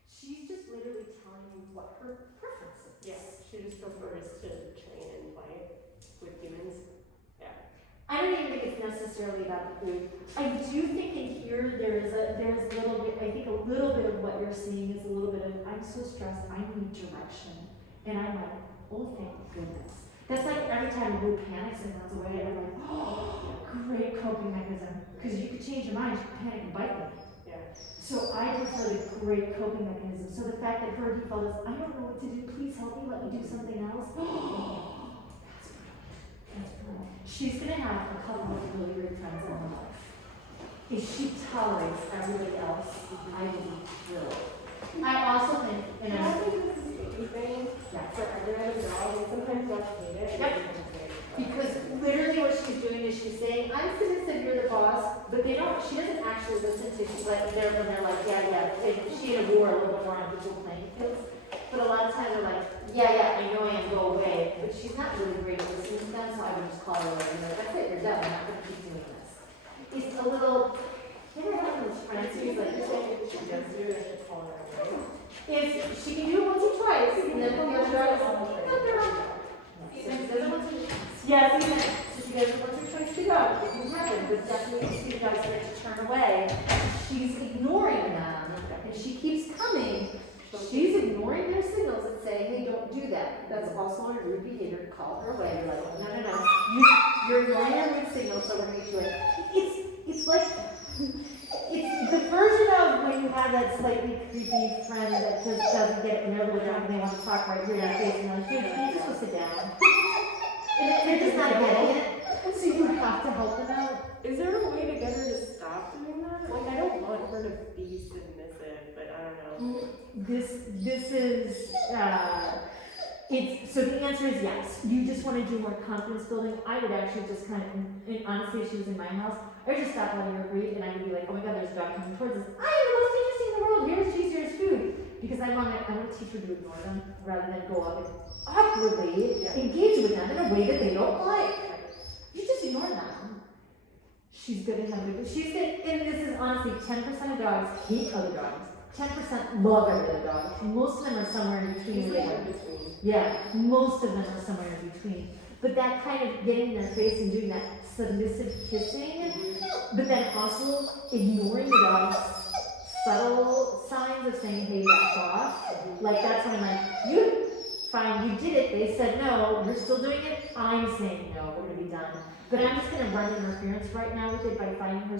She's just literally telling you what her preference is. Yes, she just prefers to train and play with humans. Yeah. I don't even think it's necessarily about the food. I do think in here there's a little bit, I think a little bit of what you're seeing is a little bit of, I'm so stressed, I need direction. And I'm like, oh, thank goodness. That's like every time Lou panics and runs away, I'm like, oh, great coping mechanism. Because you could change your mind, you could panic and bite me. Yeah. So I prefer the great coping mechanism. So the fact that her default is, I don't know what to do, please help me, let me do something else. That's brilliant. She's going to have a couple of really great friends in her life. If she tolerates everybody else, I will be thrilled. I also think, and I think this is a thing for every other dog, and sometimes dogs hate it. Yep. Because literally what she's doing is she's saying, I'm submissive, you're the boss, but she doesn't actually listen to, she's like, when they're like, yeah, she and Abu are a little bit more on equal playing fields. But a lot of times they're like, yeah, I know I am, go away. But she's not really great at listening to them, so I would just call her away and be like, that's it, you're done, I'm not going to keep doing this. It's a little, you know, those friends who's like, She does do it, she call her away. if she can do it once or twice, and then when the other dog is like, yes, even so she does it once or twice to go. It can happen, but definitely you see the dogs start to turn away. She's ignoring them, and she keeps coming. She's ignoring their signals and saying, hey, don't do that. That's also a rude behavior. Call her away. You're like, no. You're ignoring their rude signals, so we're going to do it. It's like, it's the version of when you have that slightly creepy friend that just doesn't get it when they're a little drunk and they want to talk right here in your face and you're like, dude, can you just go sit down? And they're just not getting it. So you have to help them out. Is there a way to get her to stop doing that? Like, I don't want her to be submissive, but I don't know. This is, so the answer is yes. You just want to do more confidence building. I would actually just kind of, and honestly, if she was in my house, I would just stop letting her breathe and I would be like, oh my God, there's a dog coming towards us. I am the most interesting in the world. Here's cheese, here's food. Because I want to teach her to ignore them rather than go up and awkwardly engage with them in a way that they don't like. ignore them, she's gonna have good, she's gonna, and this is honestly 10% of dogs hate other dogs. 10% love every other dog. Most of them are somewhere in between. She's like in between. Yeah, most of them are somewhere in between. But that kind of getting in their face and doing that submissive kissing, but then also ignoring the dog's subtle signs of saying, hey, back off. Like that's when I'm like, you, fine, you did it. They said no, you're still doing it. I'm saying no, we're gonna be done. But I'm just gonna run interference right now with it by finding her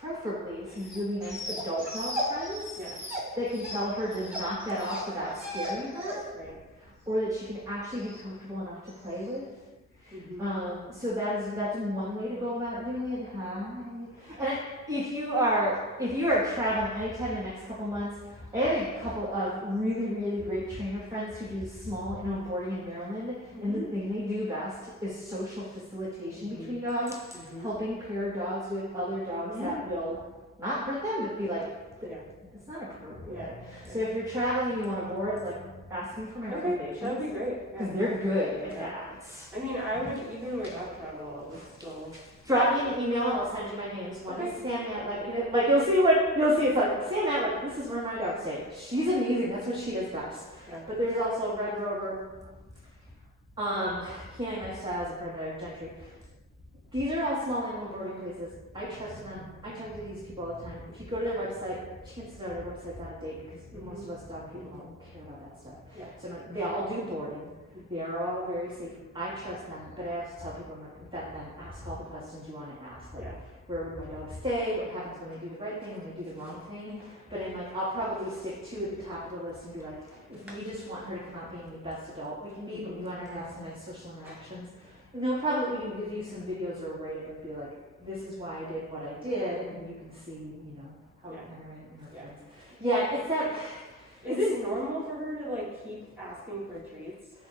preferably some really nice adult dog friends that can tell her to knock that off without scaring her. Or that she can actually be comfortable enough to play with. So that's one way to go about doing it. And if you are traveling anytime in the next couple months, I have a couple of really great trainer friends who do small boarding in Maryland, and the thing they do best is social facilitation between dogs, helping pair dogs with other dogs that will not hurt them, but be like, it's not appropriate. So if you're traveling and you want to board, like, ask me for my recommendations. That'd be great. Because they're good at that. I mean, I would, even without travel, I would still. Drop me an email and I'll send you my names. One is Sam Matt, like you'll see it's like, Sam Matt, this is where my dogs stay. She's amazing, that's what she does best. But there's also Red Rover, Canine Lifestyles, and Red Gentry. These are all small animal boarding places. I trust them. I talk to these people all the time. If you go to their website, chances are their website's out of date because most of us dog people don't care about that stuff. So they all do boarding. They are all very safe. I trust them, but I have to tell people that ask all the questions you want to ask. Like, where would my dog stay? What happens when they do the right thing, when they do the wrong thing? But I'm like, I'll probably stick two at the top of the list and be like, if we just want her to come out being the best adult we can be, but we want her to have some nice social interactions. And they'll probably even give you some videos or a rating and be like, this is why I did what I did, and you can see, how it kind of ran in her friends. Yeah, it's that. Is it normal for her to like keep asking for treats?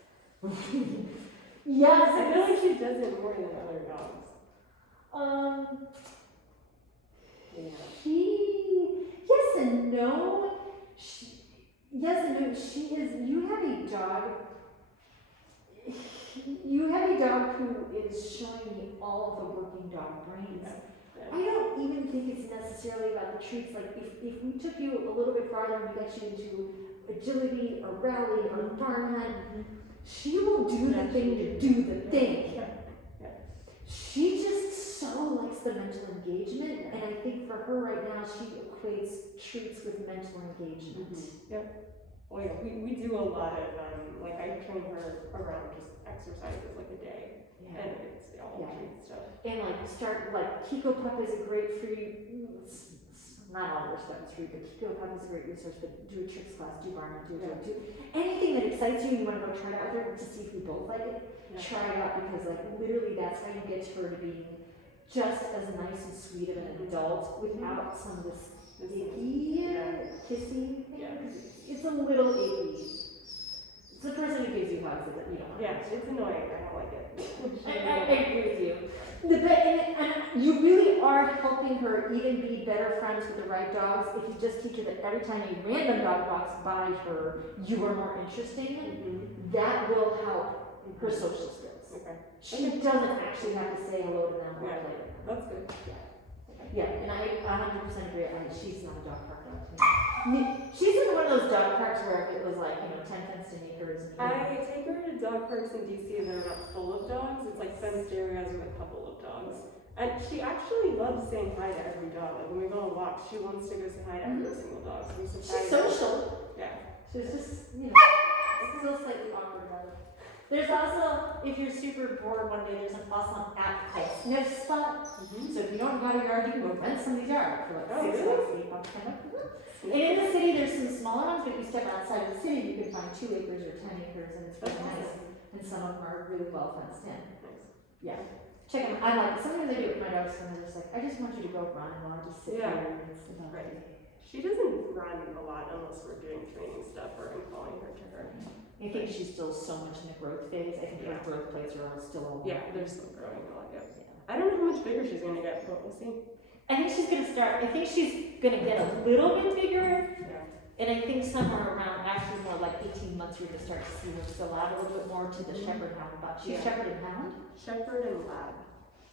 Yes, I feel like she does it more than other dogs. Yes and no. Yes and no. You have a dog who is showing me all of the working dog brains. I don't even think it's necessarily about the treats. Like if we took you a little bit farther and we got you into agility or rally or barn hunt, she will do the thing to do the thing. She just so likes the mental engagement, and I think for her right now, she equates treats with mental engagement. Well, yeah, we do a lot of, like I train her around just exercises like a day. And it's all treat stuff. And Kiko Pup is a great free, not all their stuff is free, but Kiko Pup is a great resource, but do a tricks class, do barn hunt, do anything that excites you and you want to go try it out there to see if we both like it, try it out, because literally that's how you get her to being just as nice and sweet of an adult without some of this icky, kissy thing. It's a little icky. It's the person who gives you hugs that you don't want. It's annoying. I don't like it. I agree with you. And you really are helping her even be better friends with the right dogs if you just teach her that every time a random dog walks by her, you are more interesting. That will help her social skills. She doesn't actually have to say hello to them or play with them. That's good. And I 100% agree. She's not a dog park dog to me. She's in one of those dog parks where if it was 10 fenced-in acres. I take her to dog parks in DC that are not full of dogs. It's like fenced areas with a couple of dogs. And she actually loves saying hi to every dog. Like when we go on walks, she wants to go say hi to every single dog. So we She's social. She's just, still slightly awkward about it. There's also, if you're super bored one day, there's an awesome app called Sniff Spot. So if you don't have a yard, you can go rent somebody's yard for $6, $8, $10. And in the city, there's some smaller ones, but if you step outside the city, you can find 2 acres or 10 acres, and it's really nice. And some of them are really well fenced in. Check them. I like sometimes I do it with my dogs, and they're just like, I just want you to go run, and I'll just sit here and it's about She doesn't run a lot unless we're doing training stuff or I'm calling her to her. I think she's still so much in the growth phase. I think her growth plates are still all they're still growing a lot. I don't know how much bigger she's gonna get, but we'll see. I think she's gonna get a little bit bigger. And I think somewhere around, actually more like 18 months, we're gonna start to see her fill out a little bit more to the shepherd hound. She's shepherd and hound? Shepherd and lab.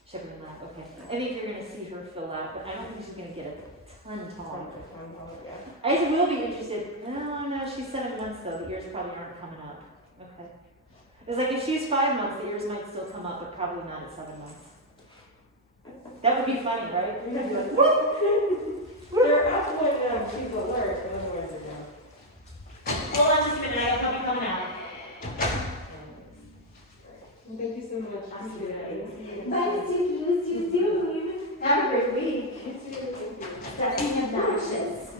Shepherd and lap, okay. I think you're gonna see her fill out, but I don't think she's gonna get a ton taller. I will be interested. No, she's 7 months though. The ears probably aren't coming up. Okay. It's like if she's 5 months, the ears might still come up, but probably not at 7 months. That would be funny, right? You're gonna be like, whoop! They're up when she's alert, but otherwise they're down. Hold on just a minute, I'll be coming out. Thank you so much. Nice to meet you too. Have a great week. Stepping obnoxious.